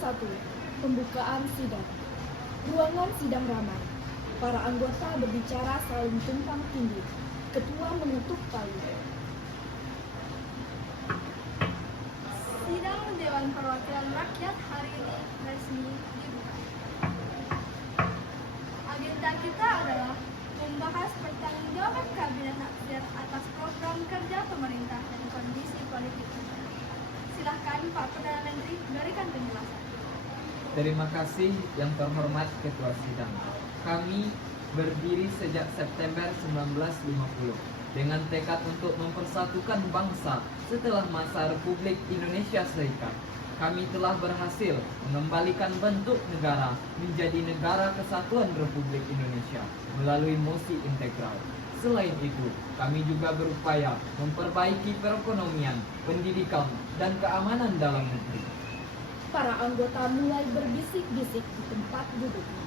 1. Pembukaan sidang. Ruangan sidang ramai. Para anggota berbicara saling tumpang tindih. Ketua mengetuk palu. Sidang Dewan Perwakilan Rakyat hari ini resmi dibuka. Agenda kita adalah membahas pertanggungjawaban Kabinet Nasional atas program kerja pemerintah dan kondisi politik. Silahkan Pak Perdana Menteri berikan penjelasan. Terima kasih yang terhormat Ketua Sidang. Kami berdiri sejak September 1950 dengan tekad untuk mempersatukan bangsa setelah masa Republik Indonesia Serikat. Kami telah berhasil mengembalikan bentuk negara menjadi Negara Kesatuan Republik Indonesia melalui mosi integral. Selain itu, kami juga berupaya memperbaiki perekonomian, pendidikan, dan keamanan dalam negeri. Para anggota mulai berbisik-bisik di tempat duduknya.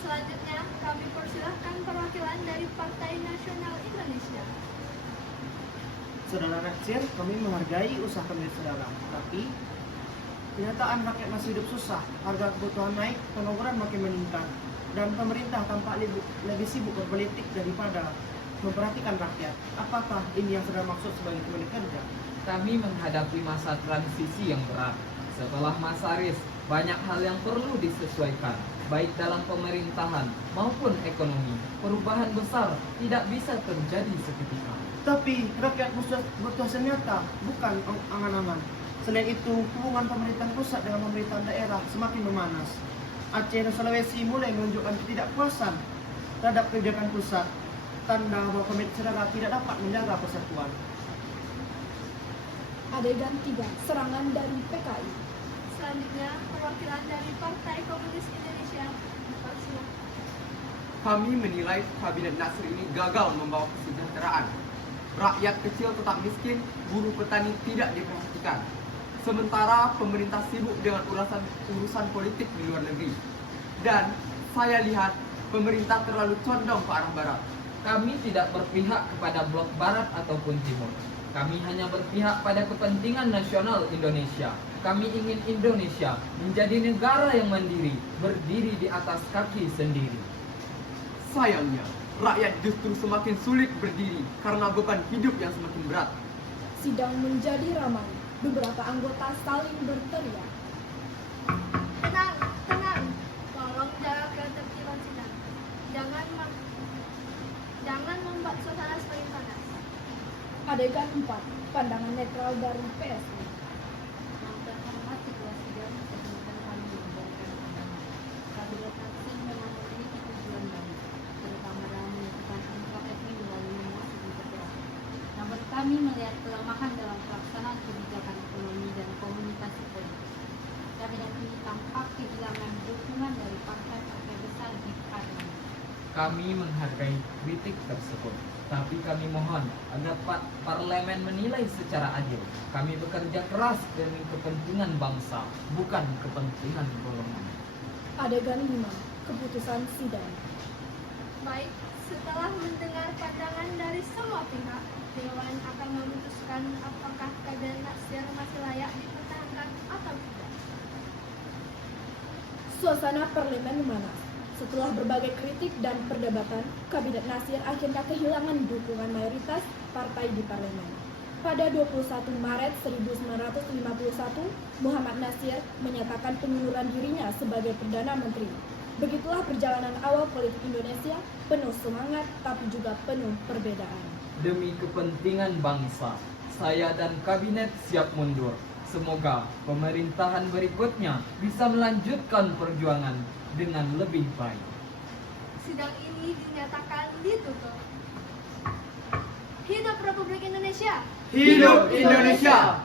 Selanjutnya, kami persilahkan perwakilan dari Partai Nasional Indonesia. Saudara Natsir, kami menghargai usaha Kabinet Saudara, tapi kenyataan rakyat masih hidup susah, harga kebutuhan naik, pengangguran makin meningkat, dan pemerintah tampak lebih sibuk berpolitik daripada memperhatikan rakyat. Apakah ini yang Saudara maksud sebagai Kabinet Kerja? Kami menghadapi masa transisi yang berat. Setelah masa RIS, banyak hal yang perlu disesuaikan, baik dalam pemerintahan maupun ekonomi. Perubahan besar tidak bisa terjadi seketika. Tapi rakyat butuh nyata, bukan angan-angan. Selain itu, hubungan pemerintahan pusat dengan pemerintahan daerah semakin memanas. Aceh dan Sulawesi mulai menunjukkan ketidakpuasan terhadap kebijakan pusat, tanda bahwa Kabinet Saudara tidak dapat menjaga persatuan. Adegan 3. Serangan dari PKI. Selanjutnya, perwakilan dari Partai Komunis Indonesia. Silakan. Kami menilai Kabinet Nasir ini gagal membawa kesejahteraan. Rakyat kecil tetap miskin, buruh petani tidak diperhatikan. Sementara pemerintah sibuk dengan urusan politik di luar negeri. Dan saya lihat pemerintah terlalu condong ke arah barat. Kami tidak berpihak kepada blok barat ataupun timur. Kami hanya berpihak pada kepentingan nasional Indonesia. Kami ingin Indonesia menjadi negara yang mandiri, berdiri di atas kaki sendiri. Sayangnya, rakyat justru semakin sulit berdiri karena beban hidup yang semakin berat. Sidang menjadi ramai. Beberapa anggota saling berteriak. Tenang, tenang. Tolong jaga ketertiban sidang. Jangan membuat suasana semakin panas. Adegan 4. Pandangan netral dari PSI. Yang terhormat Ketua Sidang, izinkan kami memberikan pandangan. Kabinet Nasional memang memiliki tujuan baik, terutama dalam menekan angka FI melalui mosi integral. Namun kami melihat kelemahan dalam pelaksanaan kebijakan ekonomi dan komunikasi politik. Kabinet ini tampak kehilangan dukungan dari partai-partai besar di parlemen. Kami menghargai kritik tersebut, tapi kami mohon agar parlemen menilai secara adil. Kami bekerja keras demi kepentingan bangsa, bukan kepentingan golongan. Adegan 5. Keputusan sidang. Baik, setelah mendengar pandangan dari semua pihak, Dewan akan memutuskan apakah Kabinet Nasional masih layak dipertahankan atau tidak. Suasana parlemen memanas. Setelah berbagai kritik dan perdebatan, Kabinet Nasir akhirnya kehilangan dukungan mayoritas partai di parlemen. Pada 21 Maret 1951, Muhammad Nasir menyatakan pengunduran dirinya sebagai Perdana Menteri. Begitulah perjalanan awal politik Indonesia, penuh semangat tapi juga penuh perbedaan. Demi kepentingan bangsa, saya dan kabinet siap mundur. Semoga pemerintahan berikutnya bisa melanjutkan perjuangan dengan lebih baik. Sidang ini dinyatakan ditutup. Hidup Republik Indonesia! Hidup Indonesia!